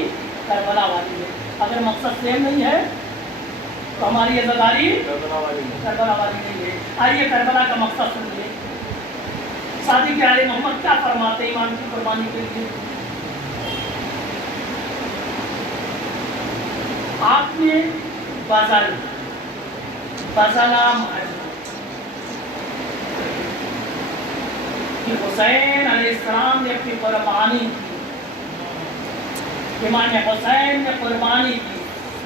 کربلا والی ہے. اگر مقصد سیم نہیں ہے تو ہماری عزاداری کربلا والی نہیں ہے. آئیے کربلا کا مقصد سنیے. صادق علیہ محمد کیا فرماتے ہیں ایمان کی قربانی کے لیے؟ آپ نے بزلام کہ حسین علیہ السلام نے اپنی قربانی کی, امام حسین نے قربانی کی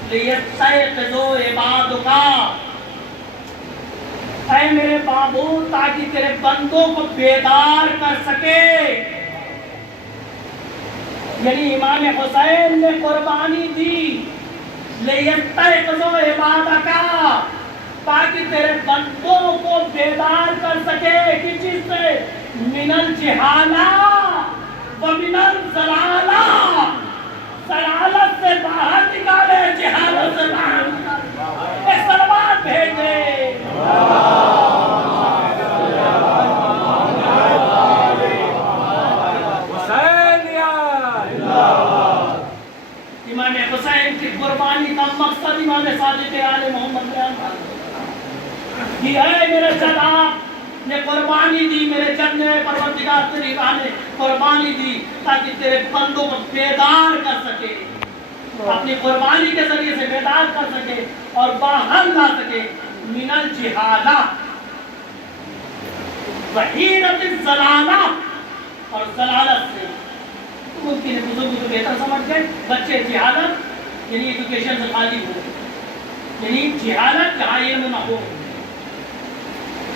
لیستيقظوا عبادک, اے میرے بابو تاکہ تیرے بندوں کو بیدار کر سکے. یعنی امام حسین نے قربانی دی لیستيقظوا عبادک, تاکہ تیرے بندوں کو بیدار کر سکے. کس چیز سے؟ من الجہالہ ومن الضلالہ, ضلالت سے باہر نکالے, جہالت سے باہر نکالے. ایک سلوات بھیجے. امام حسین کی قربانی کا مقصد امام صادق علیہ محمد بیان کہ اے میرے جد آپ نے قربانی دی, میرے جد نے پروردگار تیری راہ نے قربانی دی تاکہ تیرے بندوں کو بیدار کر سکے, اپنی قربانی کے ذریعے سے بیدار کر سکے اور باہر لا سکے من الجہالہ وحیرت الضلالہ, اور ضلالت سے. ممکن ہے بزرگ تو بہتر سمجھ گئے, بچے جہالت یعنی ایڈوکیشن سے خالی ہو, یعنی جہالت جہاں علم نہ ہو.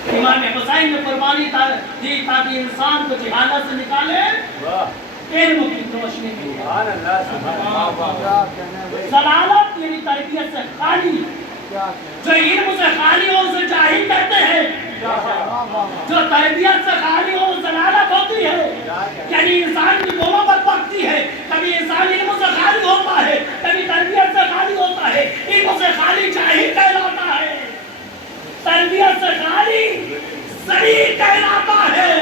امام حسین نے قربانی دی تاکہ انسان کو جہالت سے نکالے, علم کی روشنی میں. ضلالت یعنی تربیت سے خالی, جو علم سے خالی ہو اسے جاہل کہتے ہیں, جو تربیت سے خالی ہو ضلالت ہوتی ہے. یعنی انسان کی دونوں بدبختی ہے, کبھی انسان علم سے خالی ہوتا ہے, کبھی تربیت سے خالی ہوتا ہے. علم سے خالی جاہل کہلاتا ہے, تربیت سے خالی ضعیف کہلاتا ہے.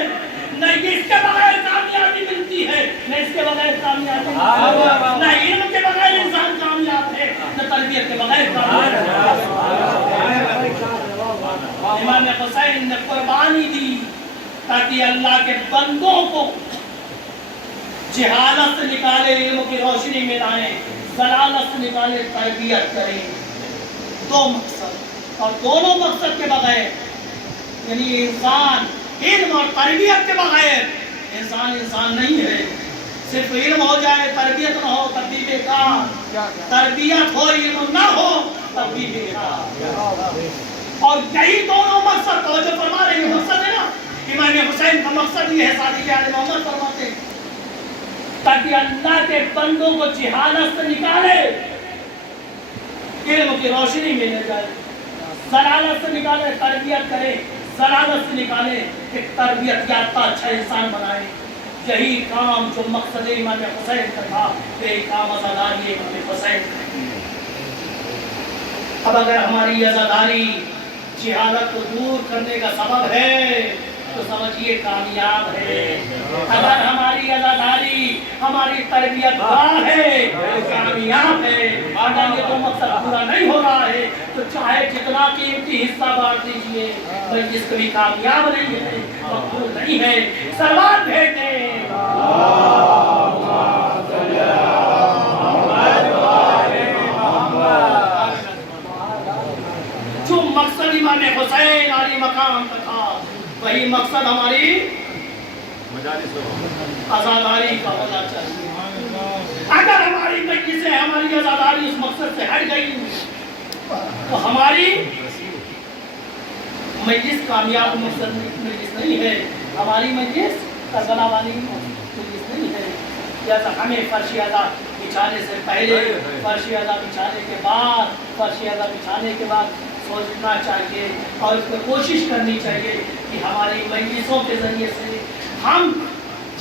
نہ اس کے بغیر کامیابی ملتی ہے, نہ اس کے بغیر کامیابی, نہ علم کے بغیر انسان کامیاب ہے, نہ تربیت کے بغیر کامیاب. امام حسین نے قربانی دی تاکہ اللہ کے بندوں کو جہالت سے نکالے, علم کی روشنی میں لائیں, ضلالت سے نکالے, تربیت کریں. دو مقصد, اور دونوں مقصد کے بغیر یعنی انسان علم اور تربیت کے بغیر انسان نہیں ہے. صرف علم ہو جائے تربیت نہ ہو تب بھی بیکار, تربیت ہو علم نہ ہو تب بھی بیکار. اور یہی دونوں مقصد تو جو فرما رہے ہیں مقصد ہے نا, امام حسین کا مقصد یہ ہے, صادق علیہ محمد فرماتے ہیں تاکہ اللہ کے بندوں کو جہالت سے نکالے, علم کی روشنی میں لے جائے, ضلالت سے نکالے, تربیت کرے, ضلالت سے نکالے, ایک تربیت یافتہ اچھا انسان بنائے. یہی کام جو مقصد امام حسین کا تھا, یہی کام عزاداری امام حسین کا. اب اگر ہماری عزاداری جہالت کو دور کرنے کا سبب ہے تو سمجھیے کامیاب ہے. اگر ہماری عزاداری ہماری تربیت گاہ ہے کامیاب ہے. اگر یہ تو مقصد پورا نہیں ہو رہا ہے تو چاہے جتنا قیمتی حصہ بانٹ دیجیے, جس کبھی کامیاب نہیں ہے, مقبول نہیں ہے. سلوات بھیجیں. جو مقصد امام حسین علی مقام کا تھا وہی مقصد ہماری عزاداری کا ہونا چاہیے. اگر ہماری مجلسیں ہماری عزاداری اس مقصد سے ہٹ گئی تو ہماری मजलिस कामयाब मजलिस नहीं है, हमारी मजलिस करबला वाली मजलिस नहीं है। या तो हमें फर्श अदा बिछाने से पहले, फर्श अदा बिछाने के बाद, फर्श अदा बिछाने के बाद सोचना चाहिए और इसमें कोशिश करनी चाहिए कि हमारी मजलिसों के ज़रिए से हम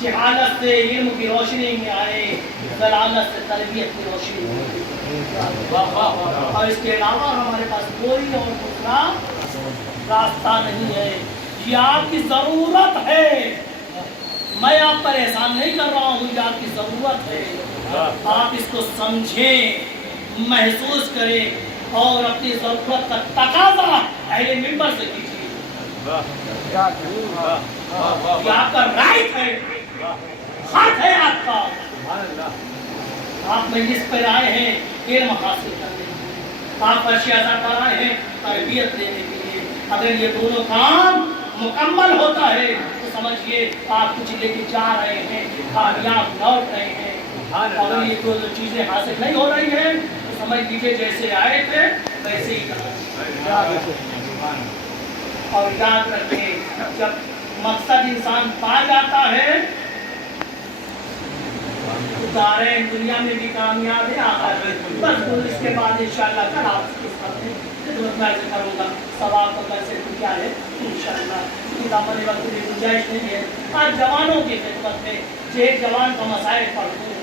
जहालत से इल्म की रोशनी में आए, दलालत से तरबियत की रोशनी में। और इसके अलावा हमारे पास कोई और दूसरा रास्ता नहीं है। ये आपकी ज़रूरत है, मैं आप पर एहसान नहीं कर रहा हूँ, ये आपकी ज़रूरत है। आप इसको समझें, महसूस करें और अपनी ज़रूरत का तकाज़ा अहले मिंबर से कीजिए। ये आपका राइट है, हक है आपका। आप मजलिस पर आए हैं इल्म हासिल करने के लिए, आप फर्श अदा कर आए हैं तरबियत लेने के लिए। अगर ये दोनों काम मुकम्मल होता है तो समझिए आप कुछ लेके जा रहे हैं, कामयाब लौट रहे हैं। अगर ये दो चीज़ें हासिल नहीं हो रही हैं तो समझ लीजिए जैसे आए थे वैसे ही जाओ। और याद रखें, जब मकसद इंसान पा जाता है तो दारें दुनिया में भी कामयाब है, आखिरत में। बस इसके बाद इंशाअल्लाह कल आपकी खिदमत में अर्ज़ करूँगा सवाब को कैसे क्या है इंशाअल्लाह। किताबों में वक्त की गुंजाइश नहीं है। आज जवानों की खिदमत में जो एक जवान का मसाइल पढ़ते हैं।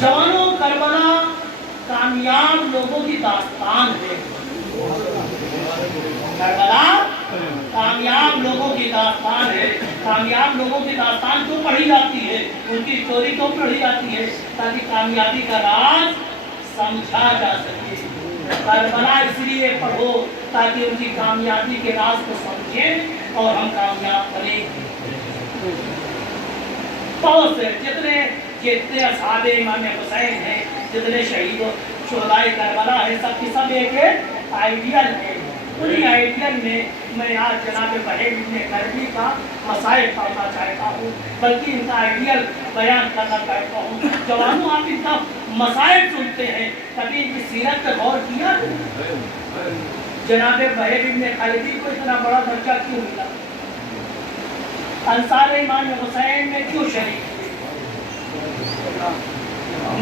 जवानों, करबला कामयाब लोगों की दास्तान है। करबला कामयाब लोगों की दास्तान है। कामयाब लोगों की दास्तान क्यों पढ़ी जाती है, उनकी स्टोरी क्यों पढ़ी जाती है? ताकि कामयाबी का राज समझा जा सके। करबला इसलिए पढ़ो ताकि उनकी कामयाबी के राज को समझें और हम कामयाब बनें। बहुत से जितने असहाबे इमाम हुसैन हैं, जितने शहीदों शुहदाए करबला है, सबकी सब एक आइडियल है। उन्हीं आइडियल में मैं आज जनाब वहीद इब्न करबी का मसाइल पढ़ना चाहता हूँ, बल्कि इनका आइडियल बयान करना चाहता हूँ। जवानों, आप इनका मसाइल सुनते हैं, कभी इनकी सीरत पर गौर किया? जनाब वहीद इब्न करबी को इतना बड़ा दर्जा क्यों मिला? अंसार इमाम हुसैन में क्यों शरीक थे?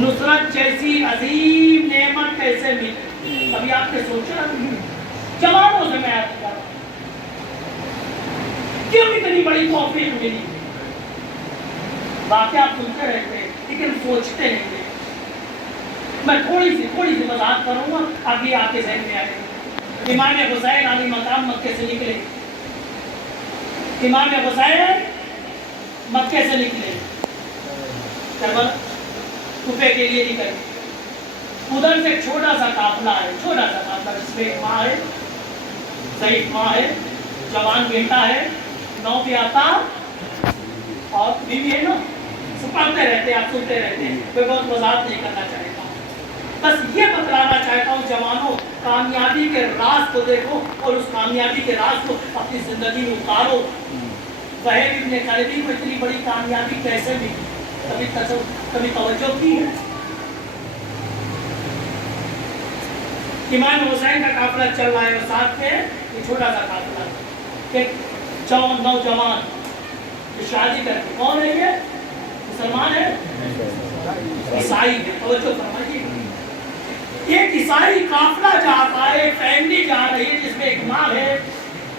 नुसरत जैसी अजीम नेमत कैसे मिली? कभी आपने सोचा? जवानों से मैं अर्ज़ कर रहा हूं, क्यों इतनी बड़ी तौफीक मिली? बातें आप सुनते रहते हैं लेकिन सोचते नहीं हैं। मैं थोड़ी सी वजाहत करूंगा, आगे आपके ज़हन में आएगा। इमाम हुसैन अली मकाम मक्के से निकले। इमाम हुसैन मक्के से निकले, करबला कुफे के लिए निकले। उधर से छोटा सा काफिला है, छोटा सा काफिला, जिसमें एक माँ है, ज़ईफ़ माँ है, जवान बेटा है, 9 पे आता और बीवी है ना, सब पढ़ते रहते हैं, आप सुनते रहते हैं। कोई बहुत वजाहत नहीं करना चाहता, बस ये बतलाना चाहता हूँ जवानों, कामयाबी के राज को देखो और उस कामयाबी के राज को अपनी जिंदगी में उतारो। वहीद इब्न करबी को इतनी बड़ी कामयाबी कैसे मिली? कभी तवज्जो की है? इमाम हुसैन का काफिला चल रहा है और साथ में एक छोटा सा काफिला, एक नौजवान जो शादी करके, कौन है ये? मुसलमान है, ईसाई है। तवज्जो फरमाइए, एक ईसाई काफिला जा रहा है, एक फैमिली जा रही है जिसमें एक माँ है,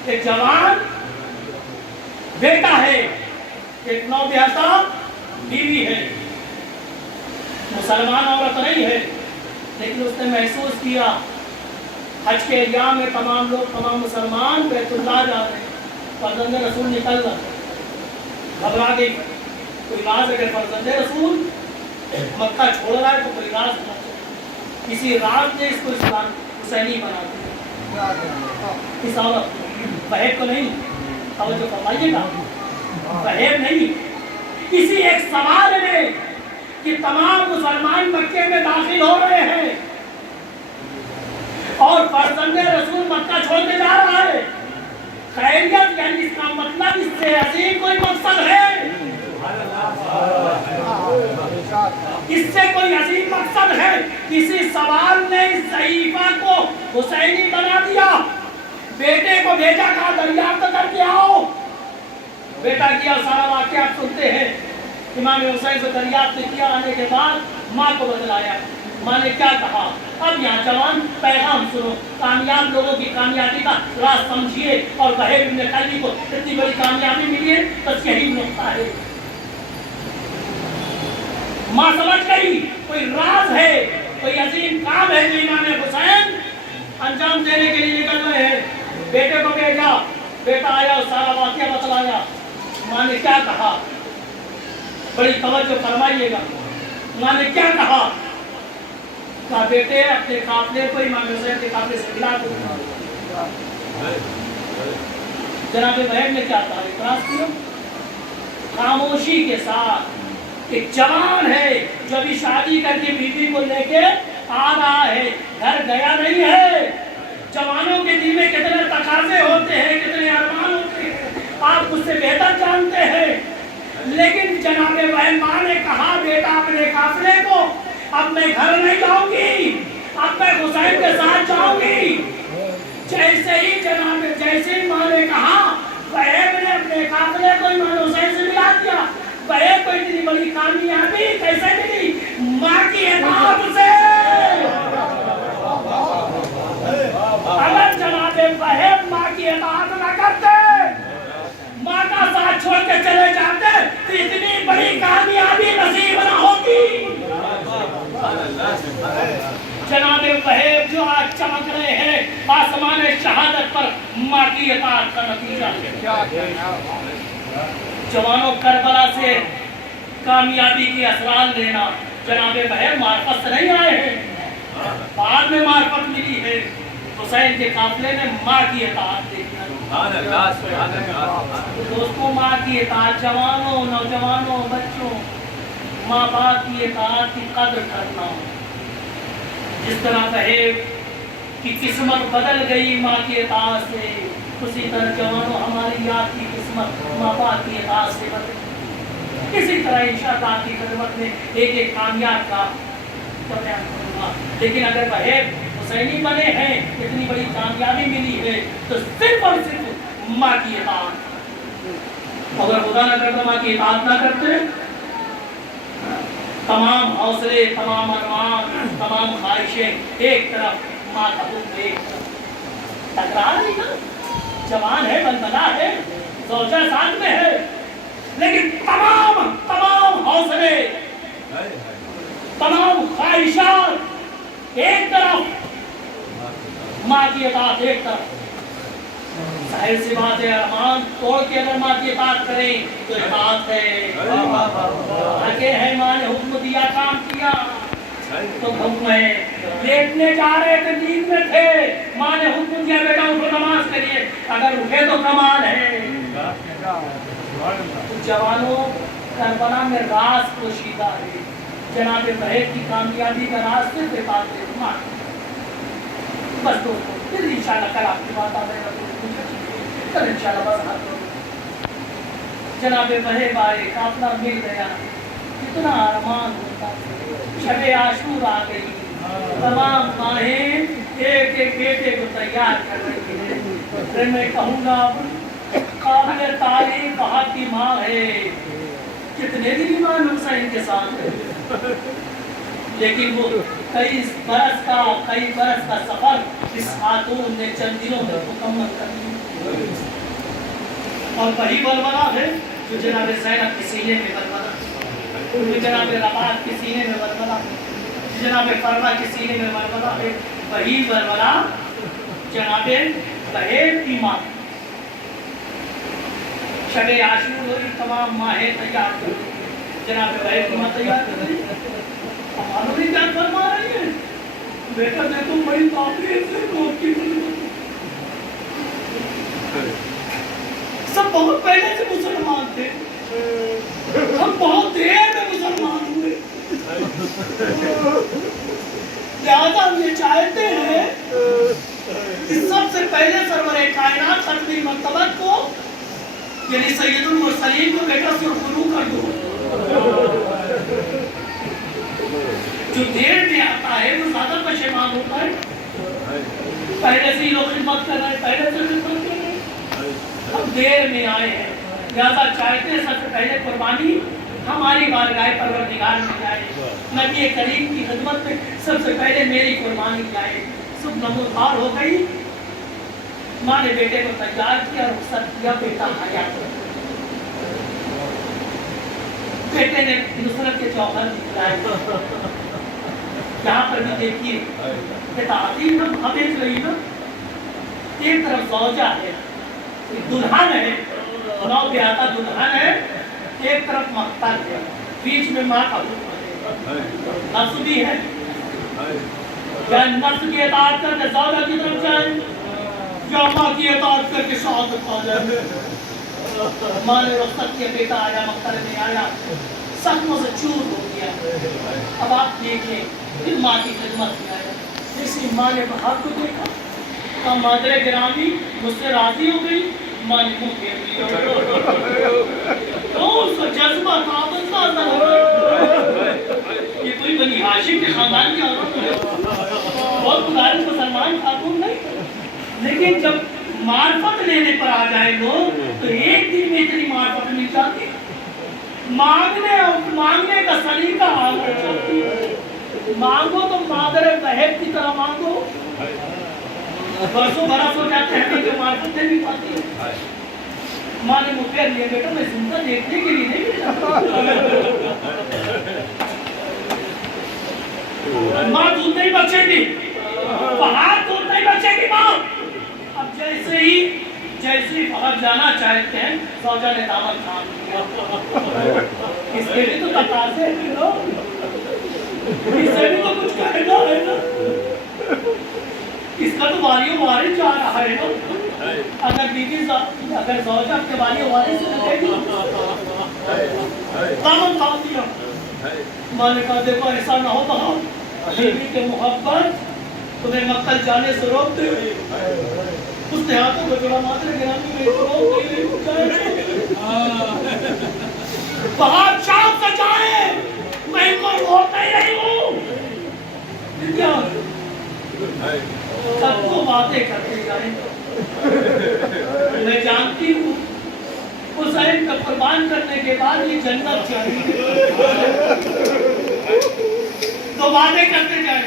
एक जवान बेटा है, एक नौबियाता बीवी है। मुसलमान औरत नहीं है, लेकिन उसने महसूस किया हज के अय्याम में तमाम लोग, तमाम मुसलमान बैतुल्लाह जा रहे हैं, फर्जंद रसूल निकल रहा, घबरा गई। कोई राज, अगर फर्जंद रसूल मक्का छोड़ रहा है तो कोई राज होना चाहिए। किसी राज ने इसको इस्लाम हुसैनी बना दिया, इस औरत वहीद को नहीं। तवज्जो फरमाइएगा, वहीद नहीं, किसी एक सवाल में कि तमाम मुसलमान मक्के में दाखिल हो रहे हैं और फर्जंद रसूल मक्का छोड़ के जा रहा है। खैरियत यानी इसका मतलब इससे अजीम कोई मकसद है, इससे कोई अजीम मकसद है। किसी सवाल ने इस सहीफा को हुसैनी बना दिया, بیٹے کو بھیجا کہا دریافت کر کے آؤ. بیٹا کیا سارا واقعہ آپ سنتے ہیں. امام حسین سے دریافت کیا, آنے کے بعد ماں کو بتلایا. ماں نے کیا کہا, اب یہاں جوان پیغام سنو, کامیاب لوگوں کی کامیابی کا راز سمجھیے, اور وہیب ابن خلدی کو اتنی بڑی کامیابی ملی ہے, بس یہی نقطہ ہے. ماں سمجھ گئی کوئی راز ہے, کوئی عظیم کام ہے جو امام حسین انجام دینے کے لیے نکل رہے ہیں. بیٹے کو بھیجا, بیٹا آیا اور سارا واقعہ بتلایا. ماں نے کیا کہا, بڑی توجہ فرمائیے گا. ماں نے کیا کہا, کہا بیٹے اپنے قافلے کو امام حسین کے قافلے سے ملا دو. جناب وہیب نے کیا کہا, اعتراض کیا خاموشی کے ساتھ. ایک جوان ہے جو ابھی شادی کر کے بیوی کو لے کے آ رہا ہے, گھر گیا نہیں ہے. جوانوں کے دل میں کتنے تقاضے ہوتے ہیں, کتنے ارمان ہوتے ہیں, آپ اس سے بہتر جانتے ہیں. لیکن جناب وہیب ماں نے کہا بیٹا اپنے قافلے کو, اب میں گھر نہیں جاؤں گی, اب میں حسین کے ساتھ جاؤں گی. جیسے ہی ماں نے کہا, وہیب نے اپنے قافلے کو امام حسین سے ملا دیا. وہیب کو اتنی بڑی کامیابی کیسے ملی, ماں کی اطاعت سے. اگر جناب وہیب ماں کی اطاعت نہ کرتے, ماں کا ساتھ چھوڑ کے چلے جاتے, تو اتنی بڑی کامیابی نصیب نہ ہوتی. جناب وہیب جو آج چمک رہے ہیں آسمان شہادت پر, ماں کی اطاعت کا نتیجہ ہے. جوانوں کربلا سے کامیابی کی اسرار لینا. جناب وہیب معرفت سے نہیں آئے ہیں, بعد میں معرفت ملی ہے. حسین کے قافلے میں ماں کی اطاعت دیکھنا. دوستوں, ماں کی اطاعت, جوانوں, نوجوانوں, بچوں, ماں باپ کی اطاعت کی قدر کرنا. جس طرح وہیب کی قسمت بدل گئی ماں کی اطاعت سے, اسی طرح جوانوں ہماری یاد کی قسمت ماں باپ کی اطاعت سے بدل. اسی طرح انشاءاللہ کی خدمت میں ایک ایک کامیاب کا بیان کروں گا. لیکن اگر وہیب حسینی بنے ہیں, اتنی بڑی کامیابی ملی ہے, تو صرف اور صرف ماں کی اطاعت. اگر خدا نہ کرتا ماں کی اطاعت نہ کرتے, تمام حوصلے, تمام ارمان, تمام خواہشیں ایک طرف, ماں کا حکم ایک طرف. ٹکرا رہی نا, جوان ہے, بلبلا ہے, زوجہ ساتھ میں ہے, لیکن تمام حوصلے, تمام خواہشات ایک طرف, ماں کی اطاعت ایک طرف. ظاہر سی بات ہے, ارمان توڑ کے اگر ماں کی اطاعت کریں تو اطاعت ہے. آگے ہے, ماں نے حکم دیا, کام کیا تو حکم ہے. لیٹنے جا رہے تھے, نیند میں تھے, ماں نے حکم دیا بیٹا اٹھو نماز کریے, اگر اٹھے تو کمال ہے. جوانوں, کربلا میں راز پوشیدہ ہے. جناب وہیب کی کامیابی کا راز صرف اطاعت ہے. بس دوستوں, پھر انشاءاللہ کل آپ کی بات آ رہے گا, کل انشاءاللہ بس ہاتھ دو. جناب وہیب آئے, قافلہ مل گیا, کتنا ارمان ہوتا. شب عاشور آ گئی, تمام ماہیں ایک ایک بیٹے کو تیار کر رہی ہے. پھر میں کہوں گا قابل تعریف وہاں کی ماں ہے. کتنے دن امام حسین کے ساتھ ہے, لیکن وہ کئی برس کا سفر اس خاتون نے چند دنوں میں مکمل کر دیا. اور وہی بلبلا ہے جو جناب زینب کے سینے میں بلبلا, جو جناب رباط کے سینے میں بلبلا, جو جناب فروا کے سینے میں بلبلا ہے. وہی بلبلا جناب وہیب کی ماں. شب عاشور ہوئی, تمام ماہیں تیار کر دی, جناب وہیب کی ماں تیار کر دی. ہماروں نے کیا فرما رہی ہے, بیٹا میں تو بڑی تعبیر سے موت کی سب بہت پہلے سے مسلمان تھے, ہم بہت دیر میں مسلمان ہوئے, لہذا ہم یہ چاہتے ہیں کہ سب سے پہلے سرور کائنات ختمی مرتبت کو, یعنی سید المرسلین کو بیٹا سرخرو کر دو. جو دیر میں آتا ہے وہ زیادہ پشیمان ہوتا ہے. पहले से ही लोग खिदमत कर रहे हैं, पहले से खिदमत कर रहे हैं, हम देर में आए हैं, लिहाजा चाहते हैं सबसे पहले कुर्बानी हमारी बारगाह परवरदिगार में जाए, नबी करीम की खिदमत में सबसे पहले मेरी कुर्बानी जाए। सब नमोदार हो गई, माँ ने बेटे को तैयार किया, रुखसत किया, बेटा आया। बेटे ने नुसरत के जौहर दिखलाए। यहाँ पर भी देखिए बेटा आती ना, हम देख रही ना, एक तरफ ज़ौजा है, दुल्हन है, नौ ब्याहता दुल्हन है, एक तरफ मख्तर है, बीच में माँ का नफ्स भी है। या नफ्स की इताअत करके ज़ौजा की तरफ जाए, या माँ की इताअत करके शहादत पा जाए। माँ ने रुखसत किया, बेटा आया, मख्तर में आया, सदमों से चूर हो गया। अब आप देखें, फिर माँ की खिदमत में आया, जैसे माँ ने बाहर को देखा, कहा मादरे गिरामी मुझसे राजी हो गई, माँ ने मुँह फेर लिया। तो उसका जज्बा था, ये कोई बनी हाशिम के खानदान की औरत है, बहुत पुरानी मुसलमान खातून नहीं, लेकिन जब मार्फत लेने पर आ जाए लोग, तो एक दिन में इतनी मार्फत मिल जाती, मांगने का सलीका आगे चलती है। मांगो तो मादरे बहब की तरह मांगो, बरसों बरस हो जाते हैं जो मार्फत दे भी पाती है। माँ ने मुझे लिया, बेटा मैं सुनता देखने के लिए नहीं, माँ दूध नहीं बचेगी, बाहर दूध नहीं बचेगी माँ। अब जैसे ही बाहर जाना चाहते हैं, ज़ौजा ने दामन थाम लिया। इसके भी तो तकाज़े हैं ना, इससे भी तो कुछ कहना है ना, इसका तो वालियों वारिस जा रहा है ना। अगर ज़ौजा के वालियों वारिस से लगेगी, दामन थाम दिया। माँ ने कहा देखो ऐसा ना हो बहन, बीवी के मोहब्बत तुम्हें मक्कल जाने से रोक दे। उसने हाथों को जोड़ा, मादरे गिरामी में रोक दे, बाहर शाम से जाए, मैं इनको रोक नहीं रही हूँ। क्या सब तो बातें करते जाए, मैं जानती हूँ हुसैन का कुर्बान करने के बाद ये जन्नत चाहिए। तो बातें करते जाए,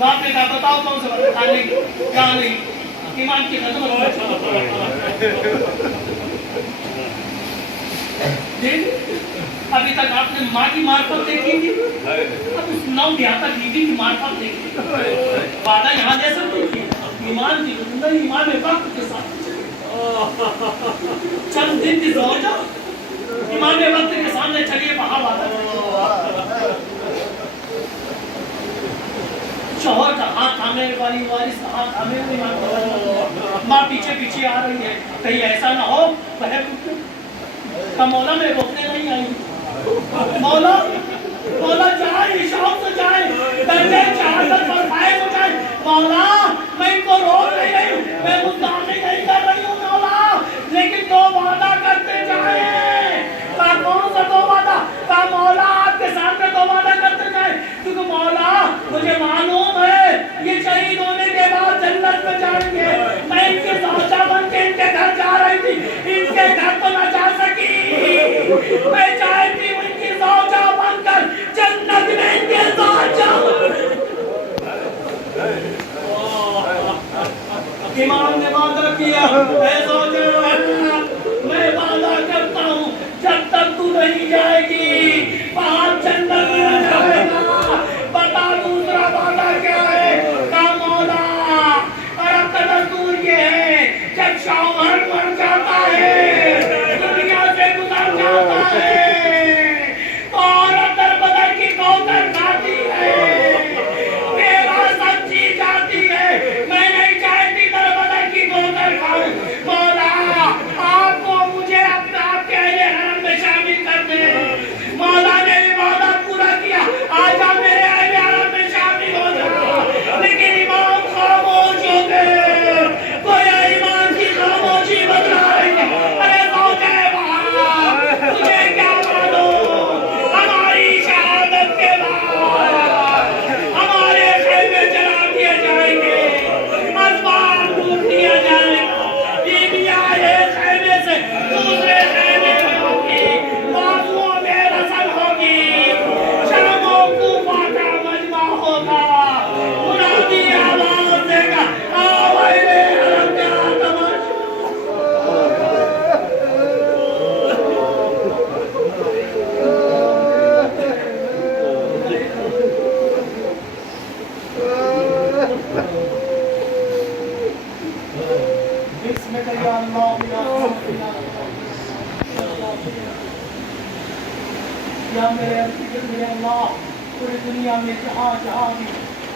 बाप ने कहा बताओ कौन सा बात खाने की क्या नहीं, ईमान की खदमत अभी तक आपने माँ की मार्फत देखी थी, अब उस नौ ब्याहता बीवी की मार्फत देखी। वादा यहाँ जैसा देखिए, ईमान की जिंदगी ईमान में वक्त के साथ चंद दिन की ज़ौजा ईमान में वक्त के सामने चलिए बाहर वादा। शौहर का हाथ थामे वाली वारिस का हाथ थामे हुए, माँ पीछे पीछे आ रही है, कहीं ऐसा ना हो का मौला में रोकने नहीं आई। मौला जाए शाम से जाए, दर्जे शहादत पर फायद हो जाए। मौला मैं इनको रोक नहीं रही हूँ, मैं मुस्तानी नहीं कर रही हूँ मौला, लेकिन दो वादा करते जाए। का कौन सा दो वादा? का मौला आपके सामने दो वादा करते जाए, क्योंकि मौला मुझे मालूम है ये शहीद होने के बाद जन्नत में जाएंगे। मैं इनके ज़ौजा बन के इनके घर जा रही थी, इनके घर तो न जा सकी, मैं चाहती हूँ इनकी ज़ौजा बनकर जन्नत में इनके साथ जाऊं। इमाम ने वादा किया, मैं वादा करता हूँ जब तक तू नहीं जाएगी बाहर जन्नत में जाएगा। बता दूसरा वादा क्या है? का मौला अरब का दस्तूर ये है, जब शौहर मर जाता है, दुनिया से गुजर जाता है, तो औरत दरबदर की कौतर खाती है, बेवा सच्ची जाती है। मैं नहीं चाहती दरबदर की कौतर खाऊं। یا میرے اللہ پوری دنیا میں جہاں جہاں بھی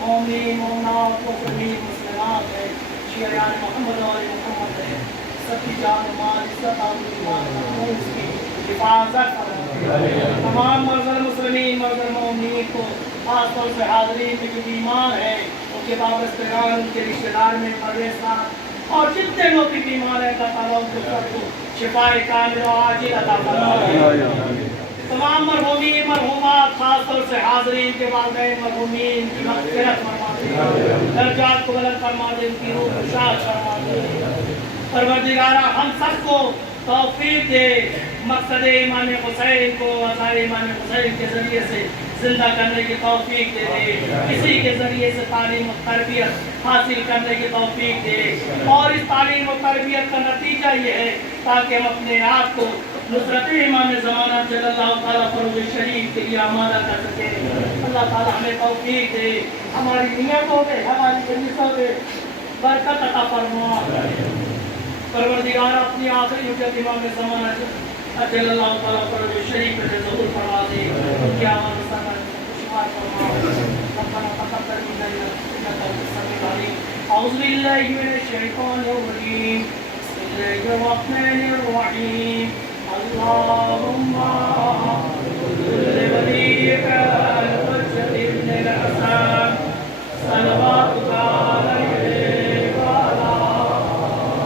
مومن مومنات مسلمین مسلمات ہے شیعان محمد اور محمد ہے سب کی جان و مال عزت اور ایمان محفوظ کی حفاظت فرمائے تمام مرزل مسلمین مرزل مومنین کو خاص طور سے حاضرین میں جو بیمار ہے ان کے وابستگان ان کے رشتہ دار میں پرویزگار اور جتنے لوگ بھی بیمار ہیں اللہ تعالیٰ ان کو سب کو شفاء کامل و عاجل عطا فرمائے تمام مرحومین مرحومات خاص طور سے حاضرین کے والدین مرحومین کی مغفرت فرما دے درجات کو بلند فرما دے ان کی روح کو شاد فرما دے پروردگارہ ہم سب کو توفیق دے مقصد امام حسین کو آثار امام حسین کے ذریعے سے زندہ کرنے کی توفیق دے دے اسی کے ذریعے سے تعلیم و تربیت حاصل کرنے کی توفیق دے اور اس تعلیم و تربیت کا نتیجہ یہ ہے تاکہ ہم اپنے آپ کو نصرت امام زمانہ صلی اللہ تعالیٰ فروغ شریف کے لیے آمادہ کر سکے اللہ تعالیٰ ہمیں توفیق دے ہماری نیتوں میں ہماری جنسوں میں برکت عطا فرما پروردگار اپنی آخری حجت امام زمانہ صلی اللہ تعالیٰ فروغ شریف میں ظہور فرما دے کیا آمال شمار فرما ربنا تقبل منا انك انت السميع العليم اعوذ بالله من الشيطان الرجيم بسم الله الرحمن الرحيم اللهم صل وليك الحجة ابن الحسن صلواتك عليه وعلى آله